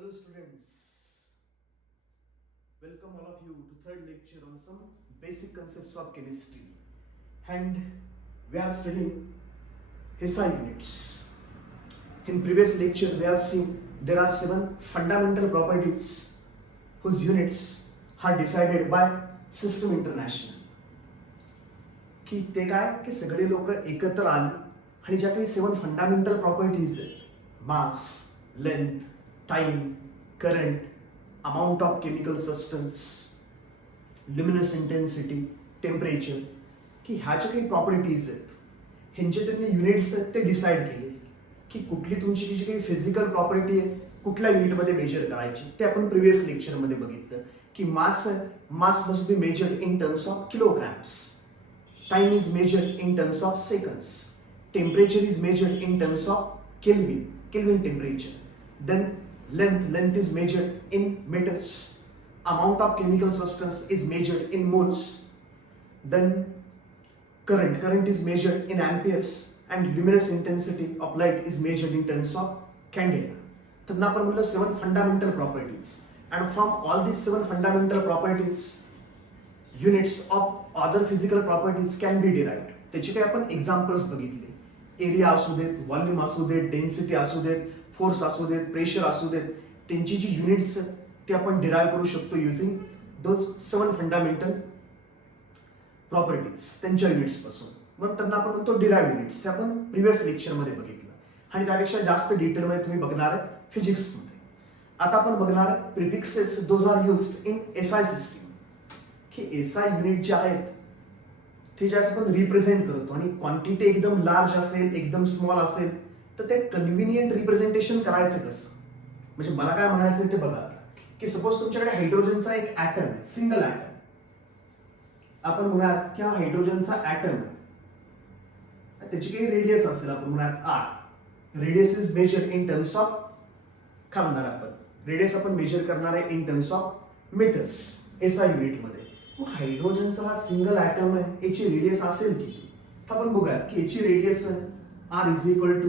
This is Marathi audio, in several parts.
Hello students, welcome all of you to third lecture on some basic concepts of chemistry, and we are studying SI units. In previous lecture we have seen there are 7 fundamental properties whose units are decided by System International. की ते काय की सगळे लोक एकत्र आले आणि ज्या काही 7 फंडामेंटल प्रॉपर्टीज आहेत mass, length, time, current, amount of chemical substance, luminous intensity, temperature, की ह्या ज्या काही प्रॉपर्टीज आहेत ह्यांचे त्यांनी युनिट्स आहेत ते डिसाईड केले की कुठली तुमची जी काही फिजिकल प्रॉपर्टी आहे कुठल्या युनिटमध्ये मेजर करायची ते आपण प्रिव्हियस लेक्चरमध्ये बघितलं की mass must be measured in terms of kilograms, time is measured in terms of seconds, temperature is measured in terms of Kelvin temperature, then length is measured in meters, amount of chemical substance is measured in moles, then current is measured in amperes, and luminous intensity of light is measured in terms of candela. तर आपण म्हणलं 7 fundamental properties, and from all these 7 fundamental properties units of other physical properties can be derived. त्याचे काही आपण एक्झाम्पल्स बघितले. एरिया असू देत, व्हॉल्यूम असू देत, डेन्सिटी असू देत, फोर्स असू देत, प्रेशर असू देत, त्यांची जी युनिट्स ते आपण डिराईव्ह करू शकतो युझिंग दोज 7 फंडामेंटल प्रॉपर्टीज त्यांच्या युनिट्स पासून. मग त्यांना आपण म्हणतो डिराईव्ह युनिट्स. ते आपण प्रिव्हियस लेक्चरमध्ये बघितलं आणि त्यापेक्षा जास्त डिटेलमध्ये तुम्ही बघणार आहे फिजिक्समध्ये. आता आपण बघणार prefixes those are used in SI system. की एसआय युनिट जे आहेत ते ज्याचं आपण रिप्रेझेंट करतो आणि क्वांटिटी एकदम लार्ज असेल एकदम स्मॉल असेल तर ते कन्व्हिनियंट रिप्रेझेंटेशन करायचं कसं. म्हणजे मला काय म्हणायचं ते बघा की सपोज तुमच्याकडे हायड्रोजनचा एक ऍटम आहे, सिंगल ऍटम. आपण म्हणूयात की हा हायड्रोजनचा ऍटम त्याची काही रेडियस असेल, आपण म्हणूयात R. Radius is measure in terms of काय म्हणणार आपण रेडियस आपण मेजर करणार आहे in terms of metres SI unit मध्ये. हायड्रोजनचा हा सिंगल ऍटम आहे याची रेडियस असेल किती. आपण बघूया की याची radius R is equal to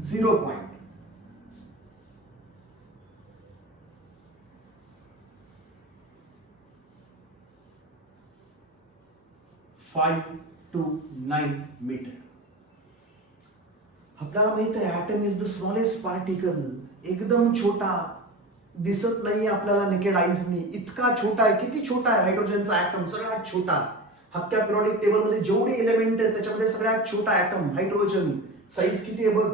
0.529 metre. आपल्याला माहित आहे atom is the smallest particle. एकदम छोटा, दिसत नाही आपल्याला नेकेड आईजनी, इतका छोटा आहे. किती छोटा आहे हायड्रोजनचा ऍटम, सगळ्यात छोटा. हप्त्या पिरियडिक टेबल मध्ये जेवढे एलिमेंट आहेत त्याच्यामध्ये सगळ्यात छोटा ऍटम हायड्रोजन. साईज किती आहे बघ,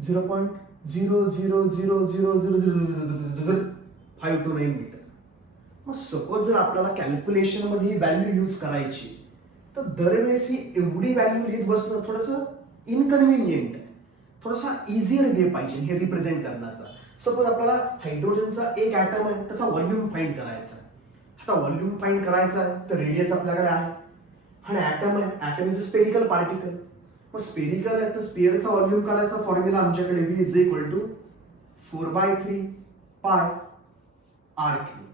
0.000000529 मीटर. मग सपोज जर आपल्याला कॅल्क्युलेशन मध्ये ही व्हॅल्यू यूज करायची तर दरवेळेस ही एवढी व्हॅल्यू लिहित बसणं थोडंसं इनकन्व्हिनियंट आहे. थोडासा इझियर वे पाहिजे हे रिप्रेझेंट करण्याचा. सपोज आपल्याला हायड्रोजनचा एक ऍटम आहे त्याचा व्हॉल्यूम फाइंड करायचा. आता व्हॉल्यूम फाइंड करायचा आहे तर रेडियस आपल्याकडे आहे आणि ऍटम आहे. Atom is a spherical particle. मग स्पेरिकल आहे तर स्पिअरचा व्हॉल्यूम काढायचा फॉर्म्युला आमच्याकडे v is equal to 4/3 pi R cube.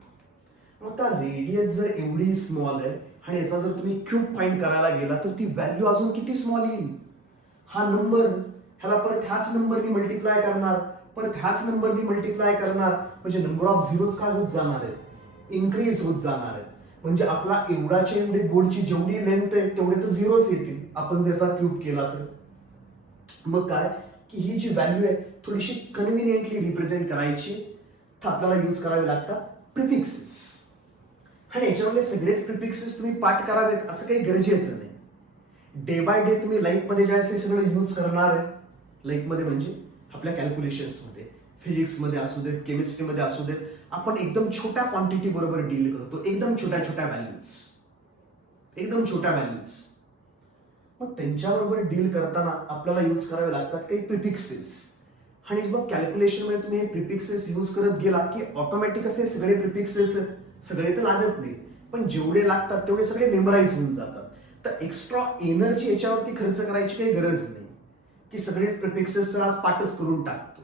मग त्या रेडियस जर एवढी स्मॉल आहे आणि याचा जर तुम्ही क्यूब फाइंड करायला गेला तर ती व्हॅल्यू अजून किती स्मॉल येईल. हा नंबर ह्याला परत ह्याच नंबरनी मल्टिप्लाय करणार, परत ह्याच नंबरनी मल्टिप्लाय करणार, म्हणजे नंबर ऑफ झिरोज काय होत जाणार आहेत, इन्क्रीज होत जाणार आहेत. म्हणजे आपला एवढाच्या एवढी बोर्डची जेवढी लेंथ आहे तेवढे तर झिरोज येतील आपण ज्याचा क्यूब केला तर. मग काय की ही जी व्हॅल्यू आहे थोडीशी कन्व्हिनियंटली रिप्रेझेंट करायची तर आपल्याला यूज करावे लागतात प्रिफिक्सेस. आणि याच्यामध्ये सगळेच प्रिफिक्सेस तुम्ही पाठ करावेत असं काही गरजेचं नाही. डे बाय डे तुम्ही लाईफ मध्ये जे सगळं यूज करणार आहे, लाईफ मध्ये म्हणजे आपल्या कॅल्क्युलेशन्स मध्ये, फिजिक्स मध्ये असू देत, केमिस्ट्री मध्ये असू देत, आपण एकदम छोट्या क्वांटिटी बरोबर डील करतो. एकदम छोट्या छोट्या व्हॅल्यूज. मग त्यांच्याबरोबर डील करताना आपल्याला यूज करावे लागतात काही प्रिफिक्सेस. आणि मग कॅल्क्युलेशन मध्ये तुम्ही हे प्रिफिक्सेस यूज करत गेला की ऑटोमॅटिक असे सगळे प्रिफिक्सेस सगळे तर लागत नाही पण जेवढे लागतात तेवढे सगळे मेमोराइज होऊन जातात. तर एक्स्ट्रा एनर्जी याच्यावरती खर्च करायची काही गरज नाही की सगळेच प्रिफिक्सेस आज पाठच करून टाकतो.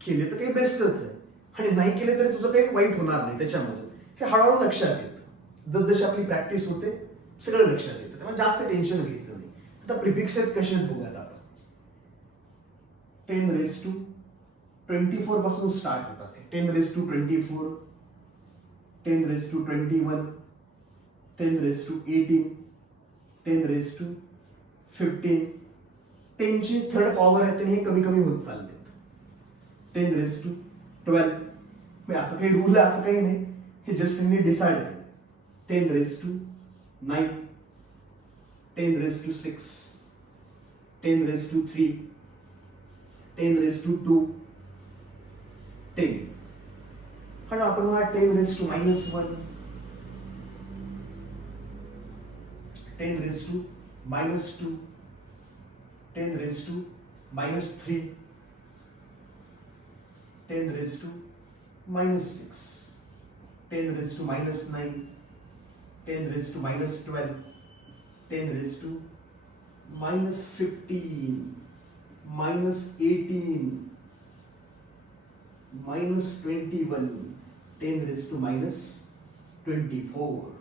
केले तर काही बेस्टच आहे आणि नाही केले तरी तुझं काही वाईट होणार नाही त्याच्यामध्ये. हे हळूहळू लक्षात येतं जसजशी आपली प्रॅक्टिस होते सगळं लक्षात येतं. त्यामुळे जास्त टेन्शन घ्यायचं नाही. आता प्रिफिक्सेस कसे बघूयात आपण. 10⁻⁴ 24 पासून स्टार्ट होतात. 10 raised to 24, 10 raised to 21, 10 raised to 18, 10 raised to 15. 10 ची थर्ड पॉवर आहे तर हे कमी कमी होत चालले. 10 raised to 12. असं काही रूल आहे असं काही नाही, हे जस्ट त्यांनी डिसाइड केलं. 10 raised to 9, 10 raised to 6, 10 raised to 3, 10 raised to 2, 10. आणि आपण म्हणा 10 raised to -1, 10 raised to -2, 10 raised to -3, 10 raised to -6, 10 raised to -9, 10 raised to -12, 10 raised to -15, -18, -21, 10 raised to -24.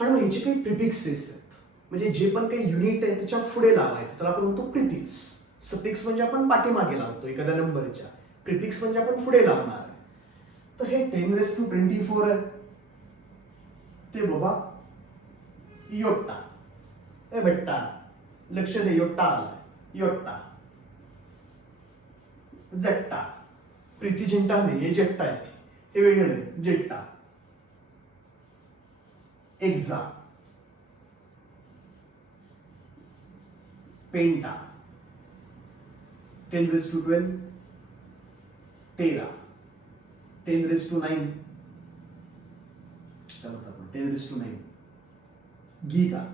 आणि मग याचे काही प्रिफिक्सेस आहेत, म्हणजे जे पण काही युनिट आहे त्याच्या पुढे लावायचं तर आपण म्हणतो प्रिफिक्स. सफिक्स म्हणजे आपण पाठीमागे लावतो एखाद्या नंबरच्या, प्रिफिक्स म्हणजे आपण पुढे लावणार. तर हे 10 raised to 24 आहे ते बाबा योट्टा. ए बेट्टा लक्ष दे, योट्टा आला, योट्टा. जट्टा, प्रीती जिंटा नाही, हे जट्टा आहे, हे वेगळं जेट्टा. एक्झा, पेंटा. 10 raised to 12, Terra. 10 raised to 9, क्या होता है 10 raised to 9, giga,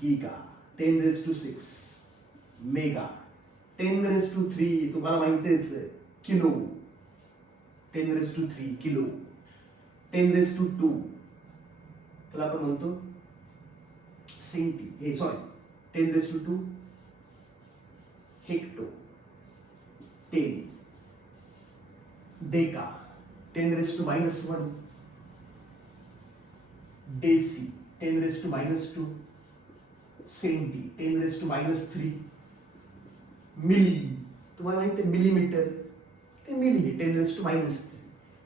giga. 10 raised to 6, mega. 10 raised to 3 तुम्हाला माहितीच आहे, kilo. 10 raised to 3 kilo. 10 raised to 2 त्याला आपण म्हणतो सेंटी, हे sorry 10 raised to 2 hecto. 10 deca. 10 raised to -1 deci. 10 raised to -2 centi. 10 raised to -3 milli. तुम्हाला माहिती आहे मिलीमीटर, ते मिली आहे. 10 raised to -3.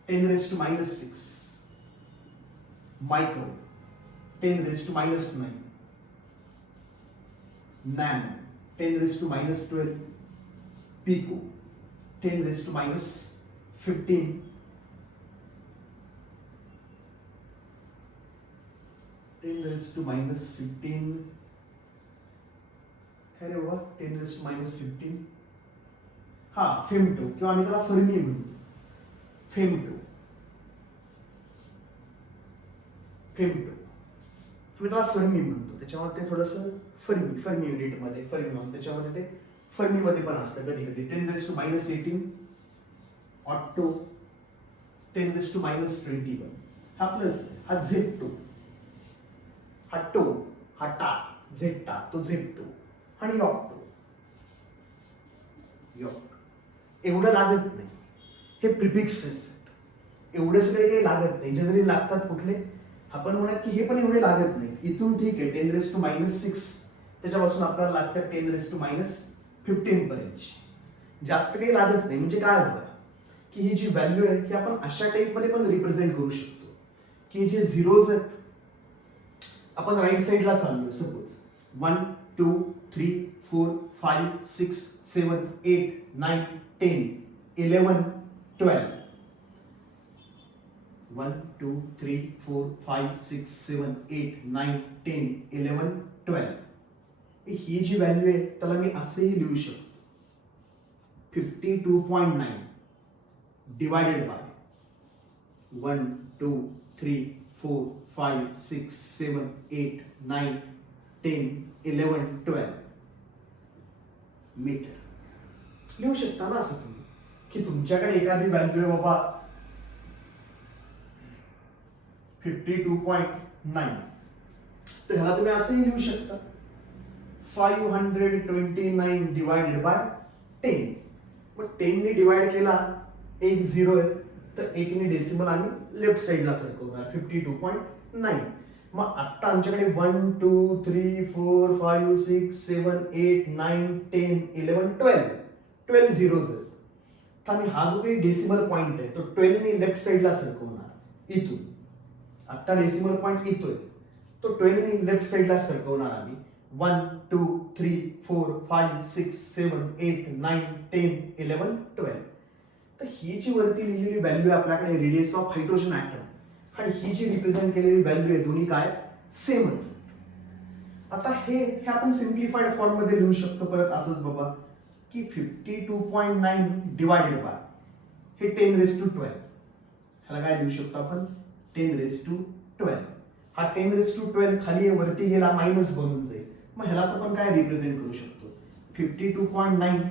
10 raised to -6 micro. 10 raised to -9 nano. 10 raised to -12 pico. 10 raised to -15 10 raised to -15 काय रे बाबा. 10 raised to -15 हा फेमटो, किंवा आम्ही त्याला फर्मी म्हणतो. फेमटो, फेमटो आम्ही त्याला फर्मी म्हणतो. त्याच्यामध्ये ते थोडंसं फर्मी युनिट मध्ये फर्मी, त्याच्यामध्ये ते फर्मी मध्ये पण असतं कधी कधी. 10 raised to -18 Otto. 10 raised to -21 हा प्लस, हा झेप्टो. हा टो, हा टा, झेट्टा, तो झेप्टो. आणि यॉक्टो, यॉक्टो. एवढं लागत नाही, हे प्रिफिक्सेस आहेत. एवढं सगळे काही लागत नाही. जनरली लागतात कुठले, आपण म्हणत की हे पण एवढे लागत नाही. इथून ठीक आहे 10 raised to -6 त्याच्यापासून आपल्याला लागतं 10 raised to -15 पर्यंत. जास्त काही लागत नाही. म्हणजे काय होतं की ही जी व्हॅल्यू आहे की आपण अशा टाइप मध्ये पण रिप्रेझेंट करू शकतो की जे झिरोज आहेत, आपण राईट साइडला चाललो सपोज 1 2 3 4 5 6 7 8 9 10 11 12 1 2 3 4 5 6 7 8 9 10 11 12. ही जी व्हॅल्यू आहे त्याला मी असेही लिहू शकतो 52.9 डिवायडेड बाय 1 2 3 4 5 6 7 8 9 10 11 12 मीटर लिहू शकता ना असं तुम्ही की तुमच्याकडे एखादी व्हॅल्यू आहे बाबा 52.9 तर ह्याला तुम्ही असंही लिहू शकता 529 डिवायडेड बाय 10. मग 10 ने डिवाइड केला एक झिरो आहे तर एक ने डेसिमल आम्ही लेफ्ट साइडला सरकवणार 52.9. मग आता आमच्याकडे 1 2 3 4 5 6 7 8 9 10 11 12 झिरोज आहेत. तर आम्ही हा जो काही डेसिमल पॉइंट आहे तो 12 ने लेफ्ट साइडला सरकवणार इथून. आता डेसिमल पॉइंट येतोय तो 12 ने लेफ्ट साइडला सरकवणार आम्ही. 1 2 3 4 5 6 7 8 9 10 11 12. तर ही जी वरती लिहिलेली व्हॅल्यू आहे आपल्याकडे रेडियस ऑफ हायड्रोजन ॲटम आणि ही जी रिप्रेझेंट केलेली व्हॅल्यू आहे दोन्ही काय सेमच. आता हे आपण सिम्प्लिफाईड फॉर्म मध्ये लिहू शकतो परत असंच बाबा की 52.9 डिवाइडेड बाय हे 10⁻²². ह्याला काय लिहू शकतो आपण 10⁻²². हा 10⁻² खाली वरती गेला मायनस बनून जाईल. मग ह्यालाच आपण काय रिप्रेझेंट करू शकतो 52.9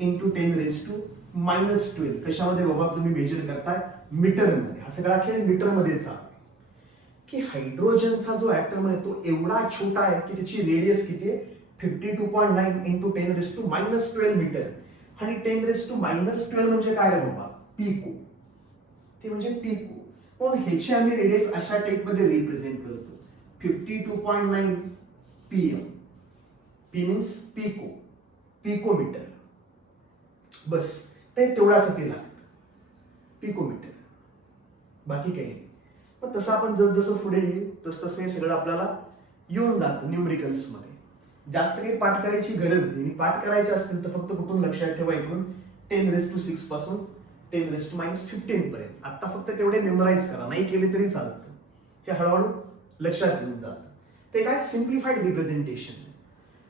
इंटू 10⁻²⁻12. कशामध्ये बाबा तुम्ही मेजर करताय मीटर मध्ये. हा सगळा खेळ मीटर मध्येच आहे की हायड्रोजनचा जो ऍटम आहे तो एवढा छोटा आहे की त्याची रेडियस किती आहे 52.9 इंटू 10⁻12 मीटर. आणि 10⁻12 म्हणजे काय रे बाबा पिको. ते म्हणजे पिको. पण ह्याची आम्ही रेडियस अशा टाइप मध्ये रिप्रेझेंट करतो 52.9 pm. P means pico, picometre. बस ते तेवढ्यासाठी लागतं पिकोमीटर, बाकी काही नाही. पण तसं आपण जसं पुढे येईल तसं हे सगळं आपल्याला येऊन जातं न्यूमरिकल्स मध्ये. जास्त काही पाठ करायची गरज नाही. पाठ करायचे असतील तर फक्त कुठून लक्षात ठेवा इकडून 10⁻6 पासून 10⁻−15 पर्यंत. आता फक्त तेवढे मेमोराइज करा, नाही केले तरी चालतं. हे हळूहळू लक्षात येऊन जातं. ते काय सिम्प्लिफाईड रिप्रेझेंटेशन.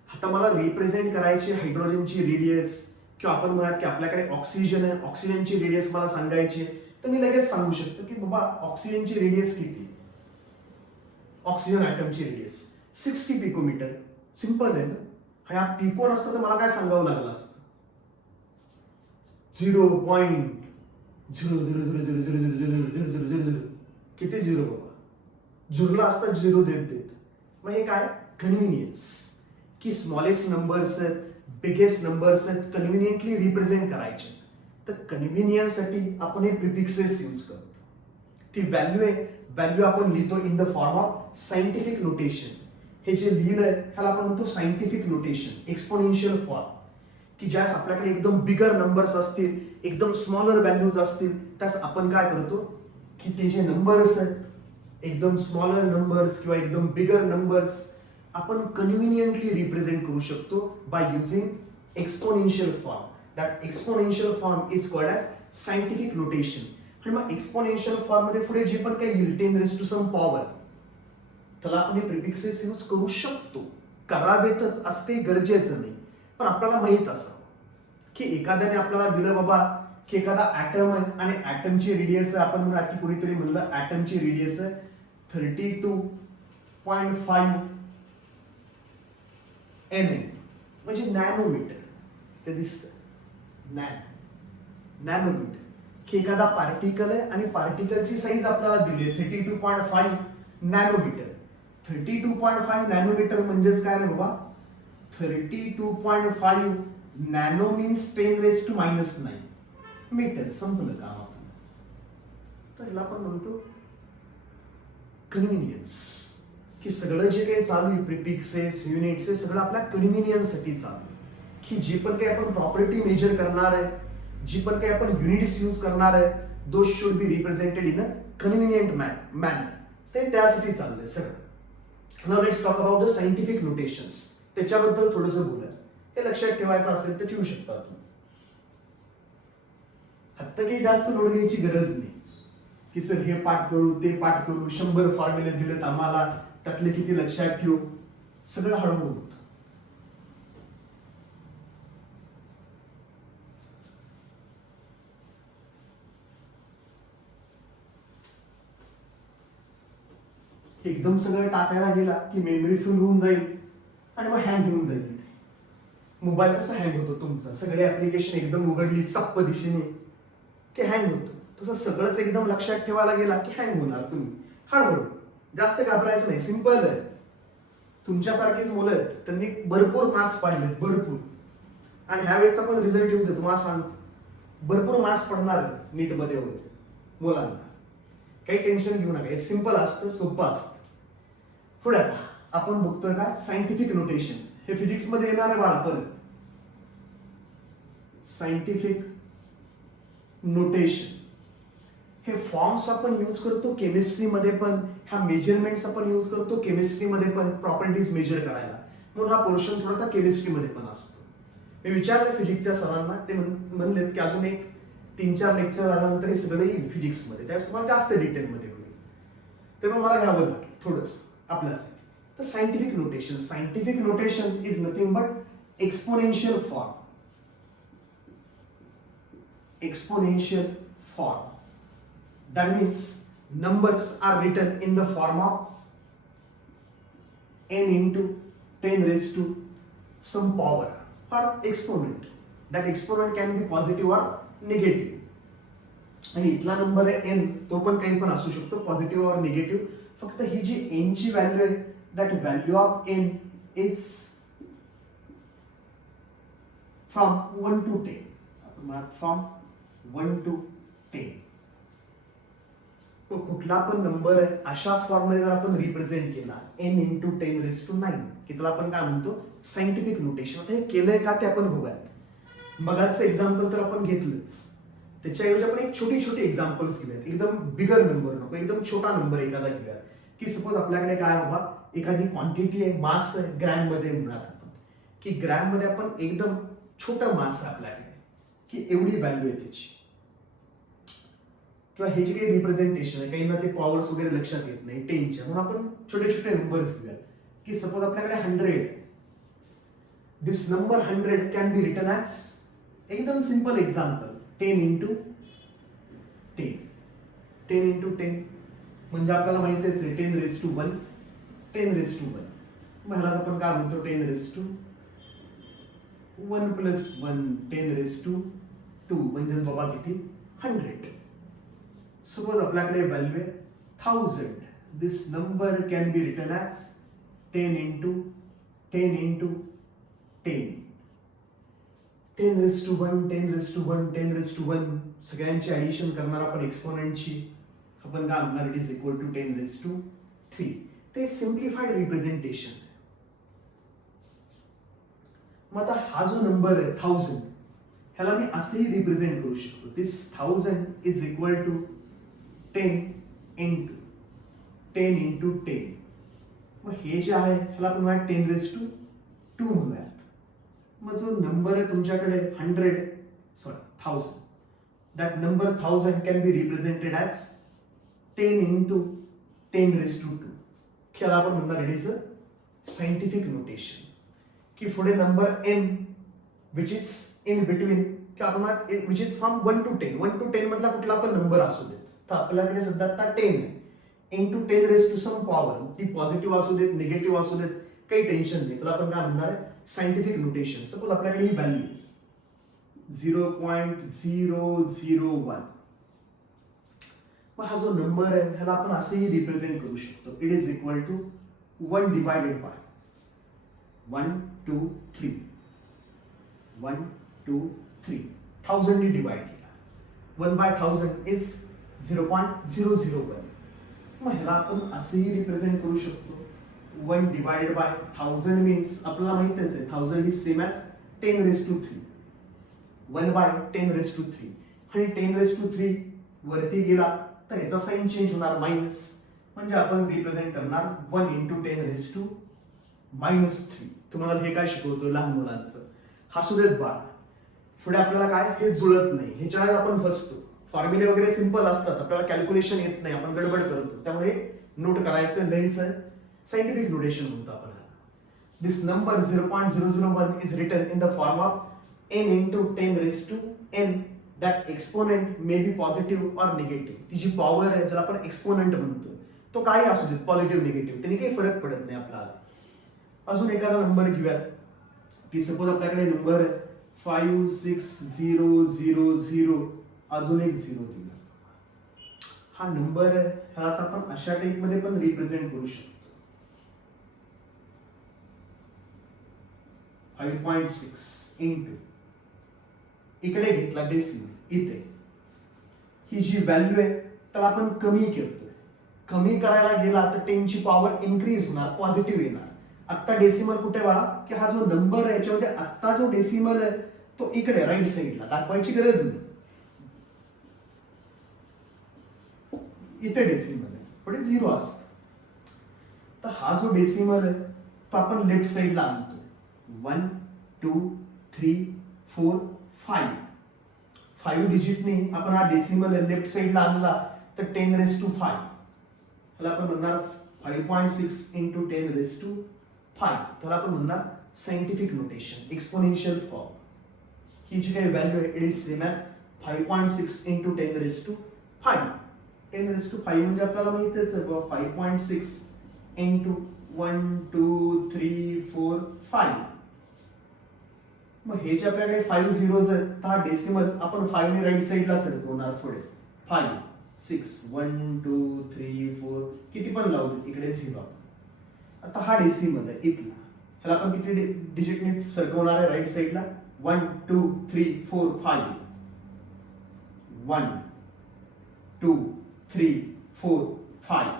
आता मला रिप्रेझेंट करायची हायड्रोजनची रेडियस किंवा आपण म्हणा की आपल्याकडे ऑक्सिजन आहे, ऑक्सिजनची रेडियस मला सांगायची तर मी लगेच सांगू शकतो की बाबा ऑक्सिजनची रेडियस किती. ऑक्सिजन ॲटमची रेडियस 60 पिकोमीटर. सिंपल आहे ना. हा पिको नसतं तर मला काय सांगावं लागलं असतं 0.000000000 किती झिरो बाबा झुरला असता झिरो देत देत. मग हे काय कन्व्हिनियन्स की smallest numbers biggest numbers conveniently represent करायचे. तर कन्व्हिनियन्स साठी आपण हे प्रिफिक्सेस यूज करतो. ती व्हॅल्यू आहे, व्हॅल्यू आपण लिहितो in the form of scientific notation. हे जे लिहिलंय ह्याला आपण म्हणतो सायंटिफिक नोटेशन, एक्सपोनेन्शियल फॉर्म. की ज्यास आपल्याकडे एकदम बिगर नंबर्स असतील, एकदम स्मॉलर व्हॅल्यूज असतील, त्यास आपण काय करतो की ते जे नंबर्स आहेत एकदम स्मॉलर नंबर्स किंवा एकदम बिगर नंबर्स आपण कन्व्हिनियंटली रिप्रेझेंट करू शकतो by using exponential form. That exponential form is called as scientific notation. आणि मग एक्सपोनेन्शियल फॉर्म मध्ये पुढे जे पण काही येईल 10⁻⁻⁻⁻, त्याला आपण हे प्रिफिक्सेस यूज करू शकतो. करावेतच असते गरजेचं नाही, पण आपल्याला माहित असावं की एखाद्याने आपल्याला दिलं बाबा की एखादा ऍटम आहे आणि ऍटमची रेडियस आपण म्हणा की कोणीतरी म्हणलं ऍटमची रेडियस 32.5 mm म्हणजे नॅनोमीटर. ते दिसतं नॅनोमीटर की एखादा पार्टिकल आहे आणि पार्टिकलची साईज आपल्याला दिली 32.5 नॅनोमीटर. 32.5 नॅनोमीटर म्हणजेच काय रे बाबा 32.5 नॅनो मीन्स 10⁻⁻⁹ मीटर. संपलं काम आपण. तर ह्याला आपण म्हणतो कन्व्हिनियन्स. की सगळं जे काही चालू आहे प्रिफिक्सेस युनिट्स हे सगळं आपल्या कन्व्हिनियन्स साठी चालू आहे. की जे पण काही आपण प्रॉपर्टी मेजर करणार आहे, जी पण काही आपण युनिट्स यूज करणार आहे, those should be represented in a convenient manner. ते त्यासाठी चाललंय सगळं. Now let's talk about the scientific notations. त्याच्याबद्दल थोडंसं बोला. हे लक्षात ठेवायचं असेल तर ठेवू शकता तुम्ही. आता काही जास्त लोड घ्यायची गरज नाही की सर हे पाठ करू ते पाठ करू, 100 फॉर्म्युले दिलेत आम्हाला, त्यातले किती लक्षात ठेवू. सगळं हळूहळू होतं. एकदम सगळं टाकायला गेला की मेमरी फुल होऊन जाईल आणि मग हँग होऊन जाईल. मोबाईल कसा हँग होतो तुमचा, सगळे ऍप्लिकेशन एकदम उघडली सप्प दिशेने की हँग होतो, तसं सगळंच एकदम लक्षात ठेवायला गेला की हँग होणार. तुम्ही हळूहळू, जास्त घाबरायचं नाही. सिंपल आहे. तुमच्यासारखीच मुलं आहेत, त्यांनी भरपूर मार्क्स पाडलेत भरपूर. आणि ह्या वेळेचा पण रिझल्ट येऊ दे, तुम्हाला सांगतो भरपूर मार्क्स पडणार नीट मध्ये वगैरे मुलांना. काही टेन्शन घेऊ नका. हे सिंपल असतं, सोपं असतं. पुढे आता आपण बघतोय का सायंटिफिक नोटेशन. हे फिजिक्स मध्ये येणार आहे बाळा परत. सायंटिफिक नोटेशन हे फॉर्म्स आपण यूज करतो केमिस्ट्रीमध्ये पण, ह्या मेजरमेंट्स आपण यूज करतो केमिस्ट्रीमध्ये पण प्रॉपर्टीज मेजर करायला. म्हणून हा पोर्शन थोडासा केमिस्ट्रीमध्ये पण असतो. मी विचारले फिजिक्सच्या सरांना, ते म्हणलेत की अजून एक 3-4 लेक्चर आल्यानंतर हे सगळं येईल फिजिक्समध्ये, त्यास तुम्हाला जास्त डिटेलमध्ये होईल. तेव्हा मला घ्यावं लागेल थोडंस आपल्यासाठी. तर scientific notation, scientific notation is nothing but exponential form. Exponential form. That means numbers are written in the form of n into 10 raised to some power or exponent. That exponent can be positive or negative. आणि इथला नंबर आहे n, तो पण काही पण असू शकतो, पॉझिटिव्ह और निगेटिव्ह. फक्त ही जी n ची व्हॅल्यू आहे, that value of n is from 1 to 10. From 1 to 10. तो कुठला पण नंबर आहे अशा फॉर्म मध्ये जर आपण रिप्रेझेंट केला n into 10 raised to 9, की त्याला आपण काय म्हणतो सायंटिफिक नोटेशन. आता हे केलंय का ते आपण बघूयात. मगाचं एक्झाम्पल तर आपण घेतलंच, त्याच्याऐवजी आपण एक छोटी छोटी एक्झाम्पल्स घेऊयात. एकदम बिगर नंबर नको, एकदम छोटा नंबर एखादा घेऊयात. की सपोज आपल्याकडे काय बाबा एखादी क्वांटिटी आहे, मास आहे, ग्रॅम मध्ये म्हणणार आपण, की ग्रॅम मध्ये आपण एकदम छोटं मास आहे आपल्याकडे, की एवढी व्हॅल्यू आहे त्याची, किंवा हे जे काही रिप्रेझेंटेशन आहे, काही ना ते पॉवर्स वगैरे लक्षात येत नाही 10च्या, म्हणून आपण छोटे छोटे नंबर्स घेऊयात. की सपोज आपल्याकडे 100 आहे. This number 100 can be written as, एकदम सिंपल एक्झाम्पल, 10 into 10. 10 into 10 म्हणजे आपल्याला माहितीच आहे 10 raised to 1, 10 raised to 1. मग ह्याला आपण काय म्हणतो 10 raised to 1 plus 1, 10 raised to 2, म्हणजे बाबा किती 100. सपोज आपल्याकडे व्हॅल्यू आहे 1000. This number can be written as 10 into 10 into 10. 10 raised to 1, 10 raised to 1, 10 raised to 1, सगळ्यांची ऍडिशन करणार आपण एक्सपोनेंटची, आपण काय म्हणणार it is equal to 10 raised to 3. ते सिम्प्लिफाईड रिप्रेझेंटेशन. मग आता हा जो नंबर आहे 1000, ह्याला मी असेही रिप्रेझेंट करू शकतो. दिस 1000 इज इक्वल टू 10 into 10. मग हे जे आहे ह्याला आपण म्हणूयात 10 raised to 2 म्हणूयात. मग जो नंबर आहे तुमच्याकडे 1000, that number 1000 can be represented as 10 into 10 raised to 2. ह्याला आपण म्हणणार it is a scientific notation. की पुढे number n which is in between, की आपण which is from 1 to 10. 1 to 10 मधला कुठला पण नंबर असू देत. तर आपल्याकडे सध्या आता 10 into 10 raised to some power, ती पॉझिटिव्ह असू देत, निगेटिव्ह असू देत, काही टेन्शन नाही. त्याला आपण काय म्हणणार आहे सायंटिफिक नोटेशन. सपोज आपल्याकडे ही व्हॅल्यू 0.001. मग हा जो नंबर आहे ह्याला आपण असेही रिप्रेझेंट करू शकतो. It is equal to 1 divided by 1 2 3. 1 2 3 1000 ने डिवाइड केला. 1 by 1000 इज 0.001. मग ह्याला आपण असेही रिप्रेझेंट करू शकतो 1 डिवायडेड बाय 1000 मीन्स आपल्याला माहितीच आहे 1000 is same as 10 raised to 3. 1 by 10 raised to 3. आणि 10 raised to 3 वरती गेला तर याचा साइन चेंज होणार मायनस, म्हणजे आपण रिप्रेझेंट करणार 1 into 10 raised to -3. तुम्हाला हे काय शिकवतो लहान मुलांचं, हसू देत बाळा. पुढे आपल्याला काय हे जुळत नाही, ह्याच्या आपण फसतो. फॉर्म्युले वगैरे सिंपल असतात, आपल्याला कॅल्क्युलेशन येत नाही, आपण गडबड करतो. त्यामुळे नोट करायचं, लिहायचं. सायंटिफिक नोटेशन म्हणतो आपण. This number 0.001 is written in the form of n into 10 raised to n. That exponent may be positive or negative. ती जी पॉवर आहे ज्याला आपण एक्सपोनेंट म्हणतो, तो काही असू देत, पॉझिटिव्ह निगेटिव्ह, त्याने काही फरक पडत नाही आपल्याला. अजून एखादा नंबर घेऊयात. की सपोज आपल्याकडे नंबर 5600, अजून एक 0 दिला. हा नंबर आहे ह्याला आपण अशा टाइप मध्ये पण रिप्रेझेंट करू शकतो. 5.6 into, इकडे घेतला डेसिमल, इथे ही जी व्हॅल्यू आहे त्याला आपण कमी करतोय. कमी करायला गेला तर 10 ची पॉवर इन्क्रीज होणार, पॉझिटिव्ह येणार. आता डेसिमल कुठे बघा की हा जो नंबर आहे याच्यामध्ये आता जो डेसिमल आहे तो इकडे राईट साईडला दाखवायची गरज नाही. इथे डेसिमल आहे पुढे 0 असतं. तर हा जो डेसिमल आहे तो आपण लेफ्ट साईडला आणतो. 1 2 3 4 5 5 डिजिटने आपण हा डेसिमल लेफ्ट साईडला आणला तर 10⁵. त्याला आपण म्हणणार 5.6 इंटू 10⁵. त्याला आपण म्हणणार सायंटिफिक नोटेशन, एक्सपोनेन्शियल फॉर्म. ही जी काही व्हॅल्यू आहे it is same as 5.6 into 10⁵. 10⁵ म्हणजे आपल्याला माहितीच आहे 5.6 इंटू 1 2 3 4 5. मग हे जे आपल्याकडे 5 zeros आहेत तर हा डेसिमल आपण 5 ने राईट साईडला सरकवणार पुढे. 5 6 1 2 3 4 किती पण लावू इकडे 0. आता हा डेसिमल आहे इथला, ह्याला आपण किती डिजिटने सरकवणार आहे राईट साईडला. 1 2 3 4 5 1 2 3 4 5.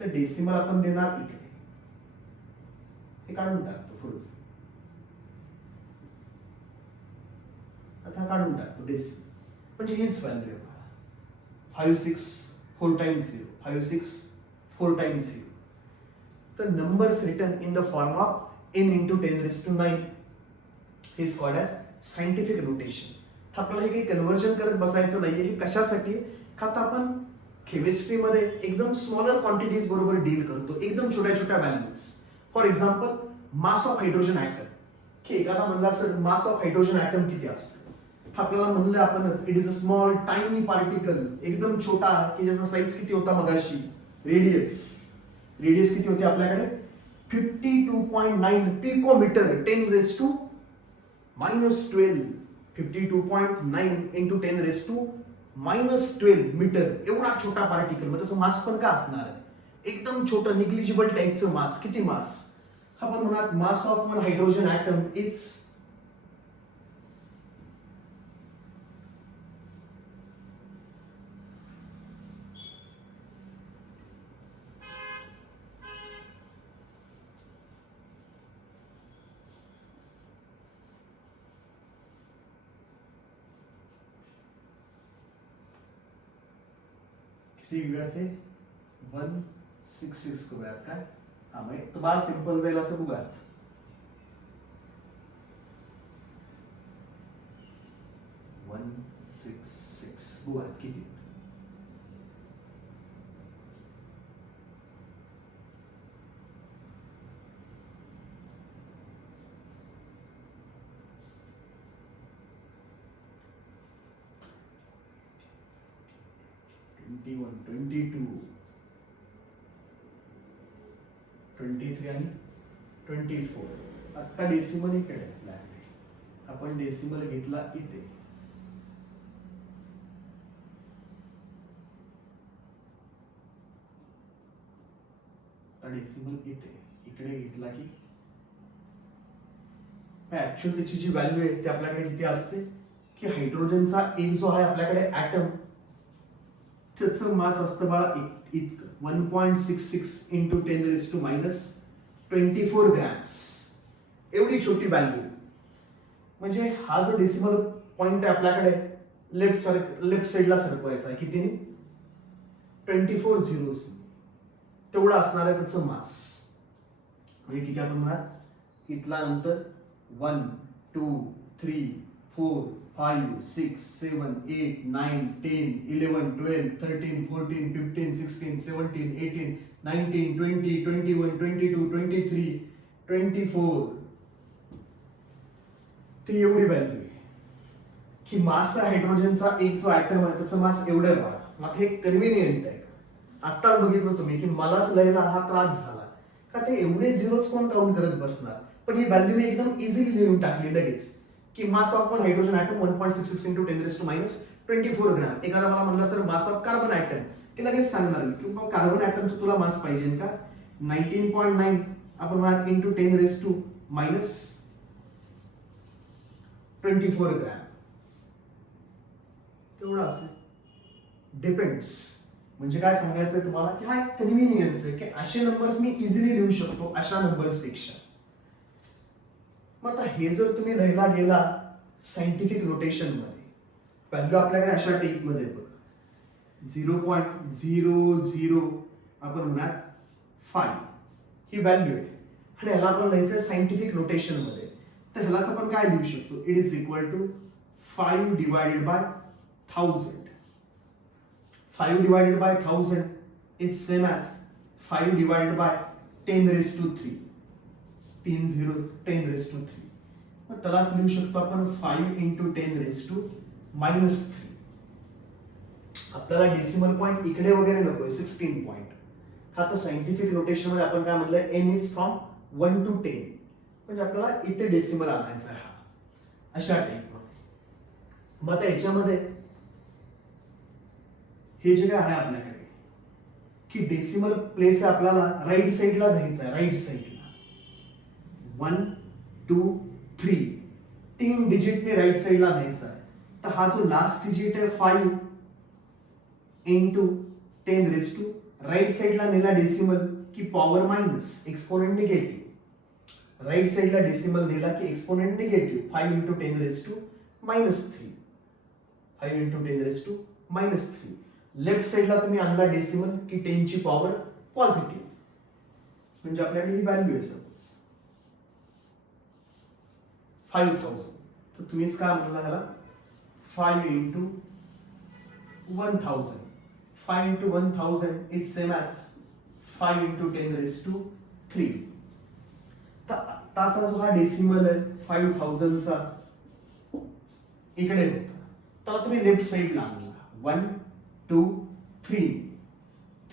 तर डेसिमल आपण देणार इकडे. हे काढून टाकतो पुढचं. आता काढून टाकतो डेसिमल म्हणजे हीच व्हॅल्यू आहे. 5 6 4 times 0 5 6 4 times 0. The numbers written in the form of n into 10⁹ is called as scientific notation. तर आपल्याला हे काही कन्व्हर्जन करत बसायचं नाहीये. हे कशासाठी का तर आपण केमिस्ट्रीमध्ये एकदम स्मॉलर क्वांटिटीज बरोबर डील करतो, एकदम छोट्या छोट्या values. For example mass of hydrogen atom. की एखादा म्हणला sir mass of hydrogen atom किती असतं, आपल्याला म्हणलं आपणच it is a small tiny particle, एकदम छोटा की ज्याचा साईज किती होता मगाशी, रेडियस किती होते आपल्याकडे 52.9 पिकोमीटर 10⁻⁻12. 52.9 इंटू 10⁻⁻12 मीटर एवढा छोटा पार्टिकल. मग त्याचं मास पण का असणार आहे, एकदम छोटं निग्लिजिबल टाईपचं मास. किती मास आपण म्हणत mass of one hydrogen atom is किती घेऊयात हे 166 करूयात काय. हा मग तो बार सिंपल जाईल असं बघूयात. वन सिक्स सिक्स बघूयात किती. आणि 24. आता डेसिमल इकडे आपण डेसिमल घेतला इथे. डेसिमल इकडे घेतला की ऍक्च्युअल त्याची जी व्हॅल्यू आहे ती आपल्याकडे किती असते की हायड्रोजनचा एक जो आहे आपल्याकडे ऍटम त्याचं मास असतं बाळा इतकं 1.66 इंटू 10⁻⁻24 ग्रॅम्स. एवढी छोटी व्हॅल्यू. म्हणजे हा जो डेसिमल पॉइंट आहे आपल्याकडे लेफ्ट साईडला सरकवायचा आहे कितीने 24 zeros. तेवढं असणार आहे त्याचं मास. म्हणजे किती आपण म्हणत इथला नंतर 1 2 3 4 5 6 7 8 9 10 11 12 13 14 15 16 17 18 19 20 21 22 23 24. ती एवढी व्हॅल्यू आहे की मास हायड्रोजनचा एक जो ऍटम आहे त्याचं मास एवढं आहे. मग हे कन्व्हिनियंट आहे. आता बघितलं तुम्ही की मलाच लिहायला हा त्रास झाला का ते एवढे झिरोज कोण काउंट करत बसणार. पण ही व्हॅल्यू मी एकदम इझिली लिहून टाकली लगेच की mass of one hydrogen atom 1.66 into 10⁻⁻24 gram. एखादा मला म्हणला sir mass of carbon atom, की लगेच सांगणार मी की कार्बन ॲटमचं तुला मास पाहिजे का 19.9 आपण म्हणा इंटू 10⁻24 ग्रॅम. तेवढा असेल. डिपेंड्स म्हणजे काय सांगायचंय तुम्हाला की हा एक कन्व्हिनियन्स आहे की असे नंबर्स मी इझिली लिहू शकतो अशा नंबर्स पेक्षा. मग आता हे जर तुम्ही लिहायला गेला सायंटिफिक नोटेशन मध्ये, व्हॅल्यू आपल्याकडे अशा टेप मध्ये बघ 0.00 आपण म्हणूयात 5 ही व्हॅल्यू आहे आणि ह्याला आपण लिहायचं सायंटिफिक नोटेशन मध्ये. तर ह्यालाच आपण काय लिहू शकतो, it is equal to 5 divided by 1000. 5 divided by 1000 is same as 5 divided by 10 raised to 3. 3 zeros 10 raised to 3. मग त्यालाच लिहू शकतो आपण 5 into 10 raised to minus 3. आपल्याला डेसिमल पॉइंट इकडे वगैरे नकोय 16 पॉइंट. का तर सायंटिफिक नोटेशन मध्ये आपण काय म्हणलं n is from 1 to 10. म्हणजे आपल्याला इथे डेसिमल आणायचा आहे हा अशा टाइप मध्ये. मग आता याच्यामध्ये हे जे काय आहे आपल्याकडे की डेसिमल प्लेस आहे आपल्याला राईट साइडला द्यायचा आहे. राईट साइडला 1 2 3 तीन डिजिट ने राईट साइडला द्यायचा आहे. तर हा जो लास्ट डिजिट आहे 5 into 10 raised to राईट साइडला नेला डेसिमल की power minus exponent negative. Right साइडला डेसिमल नेला की exponent negative 5 into 10 raised to minus 3. 5 into 10 raised to minus 3. Left साइडला तुम्ही आणला डेसिमल की 10 ची पॉवर पॉझिटिव्ह. म्हणजे आपल्याकडे ही व्हॅल्यू आहे सपोज 5000. तर तुम्हीच काय म्हणला ह्याला 5 into 1000. 5 into 1000 is same as 5 into 10 raised to 3. तर आताचा जो हा डेसिमल आहे 5000 चा इकडे होता. तर तुम्ही लेफ्ट साइडला आणला 1 2 3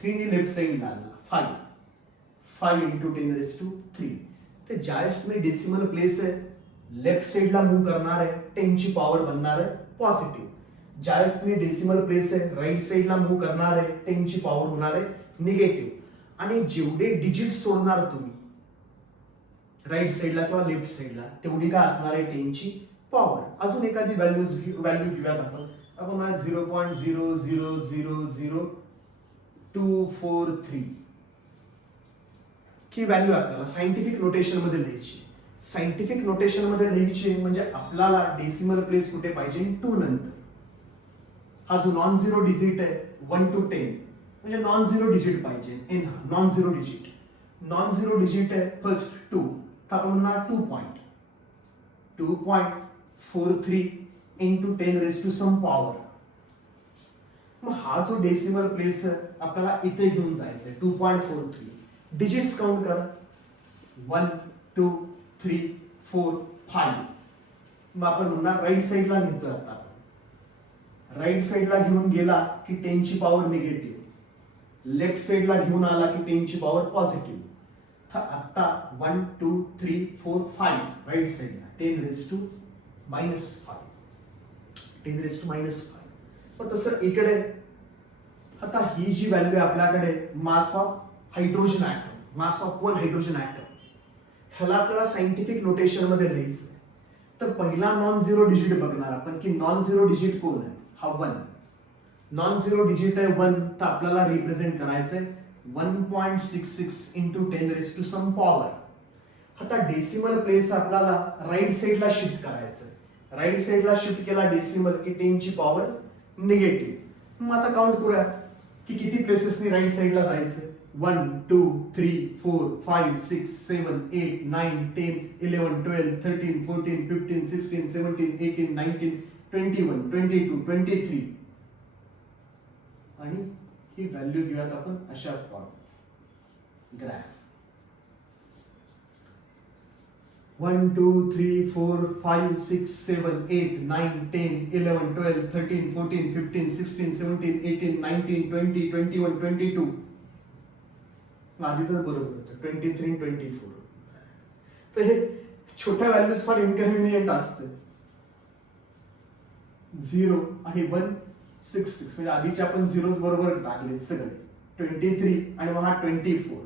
3 ने लेफ्ट साइडला आणला 5 into 10 raised to 3. तर ज्यावेळेस तुम्ही डेसिमल प्लेस आहे लेफ्ट साइडला मूव्ह करणार आहे 10 ची पॉवर बनणार आहे पॉझिटिव्ह. ज्यावेळेस तुम्ही डेसिमल प्लेस आहे राईट साइडला मूव्ह करणार आहे 10 ची पॉवर होणार आहे निगेटिव्ह. आणि जेवढे डिजिट सोडणार तुम्ही राईट साइडला किंवा लेफ्ट साइडला तेवढी काय असणार आहे 10 ची पॉवर. अजून एखादी व्हॅल्यू घेऊयात आपण. आपण 0.0000243 ही व्हॅल्यू आपल्याला सायंटिफिक नोटेशन मध्ये लिहायची. सायंटिफिक नोटेशन मध्ये लिहायची म्हणजे आपल्याला डेसिमल प्लेस कुठे पाहिजे 2 नंतर. हा जो नॉन झिरो डिजिट आहे 1 to 10 म्हणजे नॉन झिरो डिजिट पाहिजे. n हा non zero digit. Non zero digit आहे फर्स्ट 2. तर आपण म्हणणार 2.43 into 10 raised to some power. मग हा जो डेसिमल प्लेस आहे आपल्याला इथे घेऊन जायचं आहे 2.43. डिजिट्स काउंट करा 1 2 3 4 5. मग आपण म्हणणार राईट साइडला नेतोय आता आपण. राईट साइडला घेऊन गेला की 10 ची पॉवर निगेटिव्ह. लेफ्ट साइडला घेऊन आला की 10 ची पॉवर पॉझिटिव्ह. तर आता 1 2 3 4 5 राईट साइडला 10 raised to minus 5. 10 raised to minus 5. पण तसं इकडे आता ही जी व्हॅल्यू आहे आपल्याकडे मास of hydrogen atom, mass of 1 hydrogen atom, ह्याला आपल्याला सायंटिफिक नोटेशन मध्ये लिहायचं. तर पहिला नॉन झिरो डिजिट बघणार आपण की नॉन झिरो डिजिट कोण आहे. हा 1 नॉन झिरो डिजिट आहे 1. तर आपल्याला रिप्रेझेंट करायचंय 1.66 into 10 raised to some power. आता डेसिमल प्लेस आपल्याला राईट साइडला शिफ्ट करायचंय. राईट साइडला शिफ्ट केला डेसिमल की 10 ची पॉवर निगेटिव्ह. मग आता काउंट करूया की किती प्लेसेसनी राईट साइडला जायचं. 1 2 3 4 5 6 7 8 9 10 11 12 13 14 15 16 17 18 19 21 22 23. आणि ही व्हॅल्यू घेऊयात आपण अशा फॉर्म ग्राफ 1 2 3 4 5 6 7 8 9 10 11 12 13 14 15 16 17 18 19 20 21 22. आधीच बरोबर होतं 23 24. तर हे छोट्या व्हॅल्यूज फार इनकन्व्हिनियंट असते. 0 आणि 1 6 6 म्हणजे आधीचे आपण झिरोज बरोबर टाकले सगळे 23 आणि मग हा 24.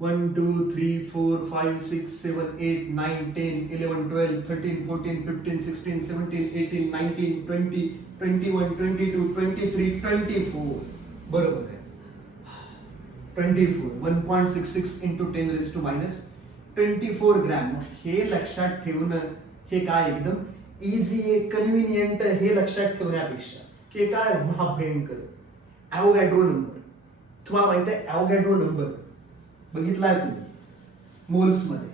1 2 3 4 5 6 7 8 9 10 11 12 13 14 15 16 17 18 19 20 21 22 23 24 बरोबर आहे 24 1.66 into 10 raised to minus 24 gram. हे लक्षात ठेवणं हे काय एकदम इझी आहे, कन्व्हिनियंट हे लक्षात ठेवण्यापेक्षा की काय महाभयंकर ॲव्होगॅड्रो नंबर. तुम्हाला माहित आहे ॲव्होगॅड्रो नंबर बघितलाय तुम्ही मोल्स मध्ये,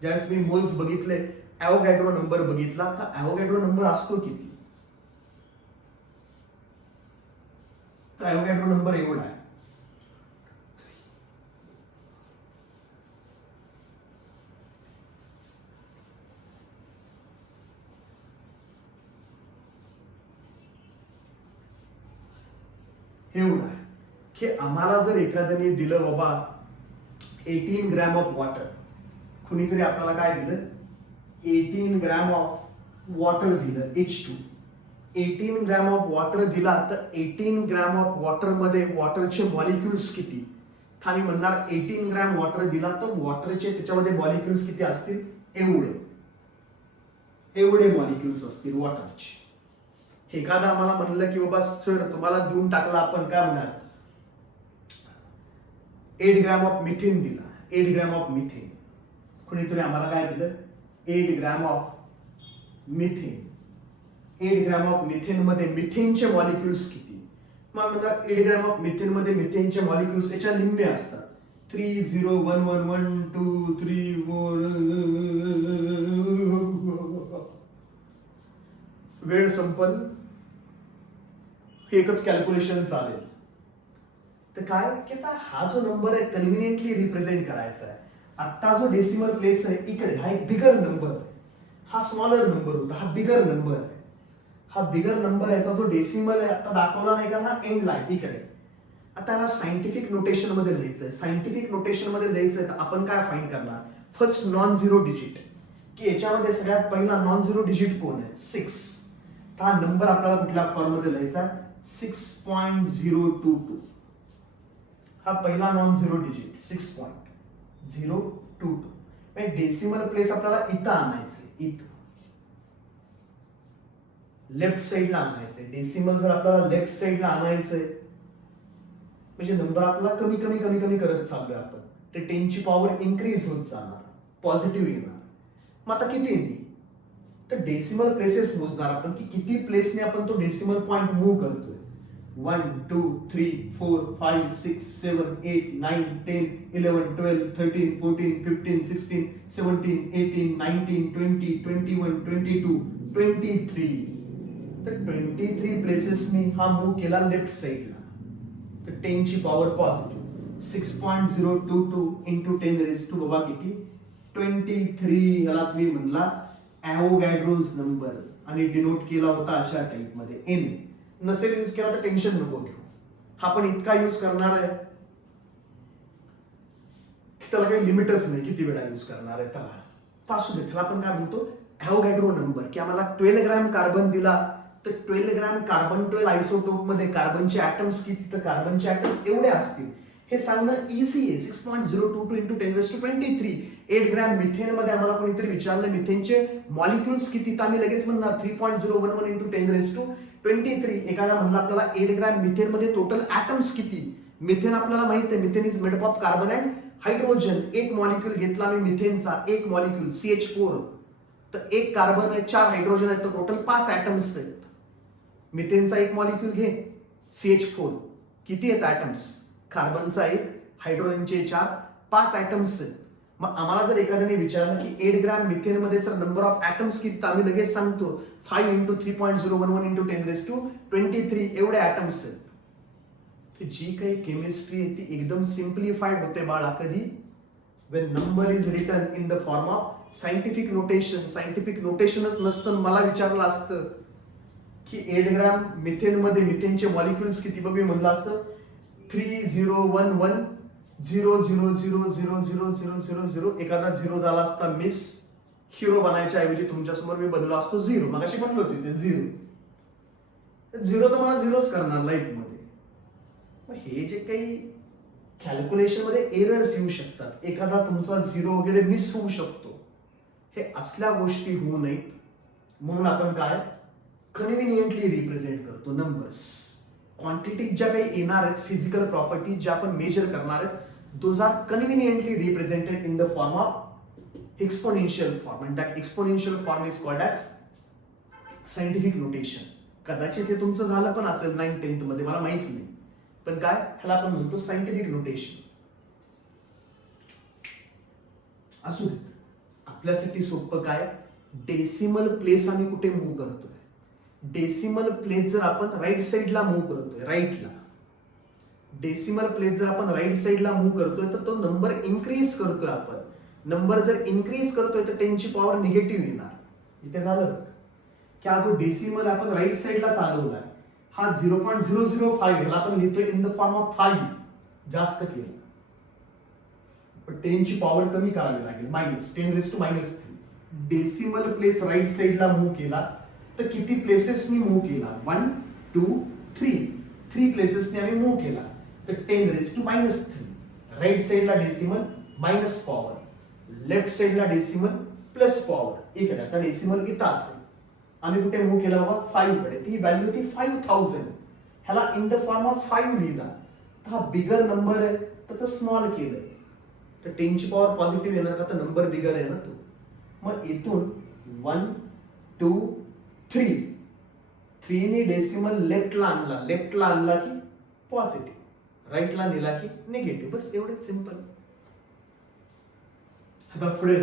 ज्यावेळेस तुम्ही मोल्स बघितले ॲव्होगॅड्रो नंबर बघितला तर ॲव्होगॅड्रो नंबर असतो किती, तर ॲव्होगॅड्रो नंबर एवढा आहे. एवढा आहे की आम्हाला जर एखाद्याने दिलं बाबा 18 ग्रॅम ऑफ वॉटर, कुणीतरी आपल्याला काय दिलं 18 ग्रॅम ऑफ वॉटर दिलं H2, 18 ग्रॅम ऑफ वॉटर दिला तर 18 ग्रॅम ऑफ वॉटर मध्ये वॉटरचे मॉलिक्युल्स किती, आम्ही म्हणणार 18 ग्रॅम वॉटर दिला तर वॉटरचे त्याच्यामध्ये मॉलिक्युल्स किती असतील, एवढे मॉलिक्युल्स असतील वॉटरचे. एखादा आम्हाला म्हणलं की बाबा सर तुम्हाला देऊन टाकला आपण काय म्हणणार 8 ग्रॅम ऑफ मिथेन दिला, 8 ग्रॅम ऑफ मिथेन, कुणीतरी आम्हाला काय दिलं 8 gram of methane, 8 gram of methane मध्ये मिथेनचे मॉलिक्युल्स किती, मग म्हणतात 8 ग्रॅम ऑफ मिथेन मध्ये मिथेनचे मॉलिक्युल्स याच्या निम्मे असतात 3 0 1 1 1 2 3 4. वेळ संपल, एकच कॅल्क्युलेशन चालेल. तर काय की हा जो नंबर आहे कन्व्हिनियंटली रिप्रेझेंट करायचा आहे. आता जो डेसिमल प्लेस आहे इकडे हा एक बिगर नंबर, हा स्मॉलर नंबर होता, हा बिगर नंबर आहे. हा बिगर नंबर याचा जो डेसिमल आहे आता दाखवला नाही कारण हा एंड लाईन इकडे. आता याला सायंटिफिक नोटेशन मध्ये लिहायचंय. सायंटिफिक नोटेशन मध्ये लिहायचंय तर आपण काय फाइंड करणार, फर्स्ट नॉन झिरो डिजिट, की याच्यामध्ये सगळ्यात पहिला नॉन झिरो डिजिट कोण आहे 6. हा नंबर आपल्याला कुठल्या फॉर्म मध्ये लिहायचा 6.022. हा पहिला non zero digit 6.022. Decimal place आपल्याला इथं आणायचे, इथं लेफ्ट साइडला आणायचे. डेसिमल जर आपल्याला लेफ्ट साइडला आणायचंय म्हणजे नंबर आपल्याला कमी कमी कमी कमी करत चाललोय आपण, ते 10 ची पॉवर इन्क्रीज होत जाणार, पॉझिटिव्ह येणार. मग आता किती येईल तर डेसिमल प्लेसेस मोजणार आपण की किती प्लेसने आपण तो डेसिमल पॉइंट मूव्ह करतोय. 1 2 3 4 5 6 7 8 9 10 11 12 13 14 15 16 17 18 19 20 21 22 23. तर 23 प्लेसेसनी हा मूव्ह केला लेफ्ट साइडला, तर 10 ची power positive. 6.022 into 10 raise to बाबा किती 23. याला तुम्ही म्हणला ॲव्होगॅड्रोज नंबर आणि डिनोट केला होता अशा टाइप मध्ये एन. नसेल यूज केला तर टेन्शन नको घेऊ, हा पण इतका यूज करणार आहे की त्याला काही लिमिटच नाही किती वेळा यूज करणार आहे त्याला. तर असू दे, त्याला आपण काय म्हणतो ॲव्होगॅड्रो नंबर, की आम्हाला 12 ग्रॅम कार्बन दिला तर 12 ग्रॅम कार्बन 12 आयसोटोप मध्ये कार्बनचे ॲटम्स किती, तर कार्बनचे ॲटम्स एवढे असतील हे सांगणं इझी आहे. 6.022 into 10 raise to 23. 8 gram methane मध्ये आम्हाला कोणीतरी विचारलं मिथेनचे मॉलिक्युल्स किती, तर आम्ही लगेच म्हणणार 3.011 इंटू 10 रेज टू 23. एखादा म्हणलं आपल्याला 8 ग्रॅम मिथेन मध्ये टोटल ॲटम्स किती. मिथेन आपल्याला माहित आहे methane is made up of carbon and hydrogen. एक मॉलिक्युल घेतला मी मिथेनचा, एक मॉलिक्युल CH4, तर एक कार्बन आहे 4 हायड्रोजन आहेत, तर टोटल 5 ॲटम्स आहेत. मिथेनचा एक मॉलिक्युल घे CH4, किती आहेत ॲटम्स, कार्बनचा एक, हायड्रोजनचे 4, 5 ॲटम्स आहेत. मग आम्हाला जर एखाद्याने विचारलं की 8 ग्रॅम मिथेन मध्ये सर नंबर ऑफ ॲटम्स किती, तर आम्ही लगेच सांगतो 5 इंटू 3.011 इंटू 10 रेज टू 23 एवढे ॲटम्स आहेत. तर जी काही केमिस्ट्री आहे ती एकदम सिम्प्लिफाईड होते बाळा. कधी when number is written in the form of scientific notation. Scientific नोटेशनच नसतं. मला विचारलं असतं की 8 ग्रॅम मिथेन मध्ये मिथेनचे मॉलिक्युल्स किती, बघ मी म्हणलं असतं 301100000000. एखादा झिरो झाला असता मिस, हिरो बनायच्या ऐवजी तुमच्या समोर मी बदललो असतो झिरो. मगाशी म्हणलोच इथे झिरो. झिरो तर मला झिरोच करणार लाईफ मध्ये. हे जे काही कॅल्क्युलेशन मध्ये एरर्स येऊ शकतात, एखादा तुमचा झिरो वगैरे मिस होऊ शकतो. हे असल्या गोष्टी होऊ नयेत म्हणून आपण काय कन्व्हिनियंटली रिप्रेझेंट करतो नंबर्स. क्वांटिटी ज्या काही येणार आहेत, फिजिकल प्रॉपर्टी ज्या आपण मेजर करणार आहेत, those are conveniently represented in the form of exponential form. आणि that exponential form is called as scientific notation. कदाचित हे तुमचं झालं पण असेल 9th-10th मध्ये, मला माहित नाही, पण काय ह्याला आपण म्हणतो सायंटिफिक नोटेशन. असू देत, आपल्यासाठी सोपं काय, डेसिमल प्लेस आम्ही कुठे मूव्ह करतोय. डेसिमल प्लेस जर आपण राईट साईडला मूव्ह करतोय, राईटला, डेसिमल प्लेस जर आपण राईट साईडला मूव्ह करतोय तर तो नंबर इन्क्रीज करतोय आपण. नंबर जर इन्क्रीज करतोय तर 10 ची पॉवर निगेटिव्ह येणार. इथे झालं की हा जो डेसिमल आपण राईट साईडला चालवलाय हा 0.005 ह्याला आपण लिहितोय इन द फॉर्म ऑफ 5, जास्त केलं. पण 10 ची पॉवर कमी करावी लागेल, -10⁻³ डेसिमल प्लेस राईट साईडला मूव्ह केला तर किती प्लेसेसनी मूव्ह केला, 1 2 3 प्लेसेसनी आम्ही मूव्ह केला तर 10⁻³ राईट साईडला डेसिमल मायनस पॉवर, लेफ्ट साईडला डेसिमल प्लस पॉवर. इकडे आता डेसिमल इथं असेल, आम्ही कुठे मूव्ह केला बाबा 5 कडे, ती व्हॅल्यू होती 5000, ह्याला इन द फॉर्म ऑफ 5 लिहिला तर हा बिगर नंबर आहे त्याचं स्मॉल केलं तर 10 ची पॉवर पॉझिटिव्ह येणार का, तर नंबर बिगर आहे ना तो. मग इथून 1 2 3 ने डेसिमल लेफ्टला आणला की पॉझिटिव्ह, राईटला नेला की निगेटिव्ह. बस एवढंच सिंपल. आता पुढे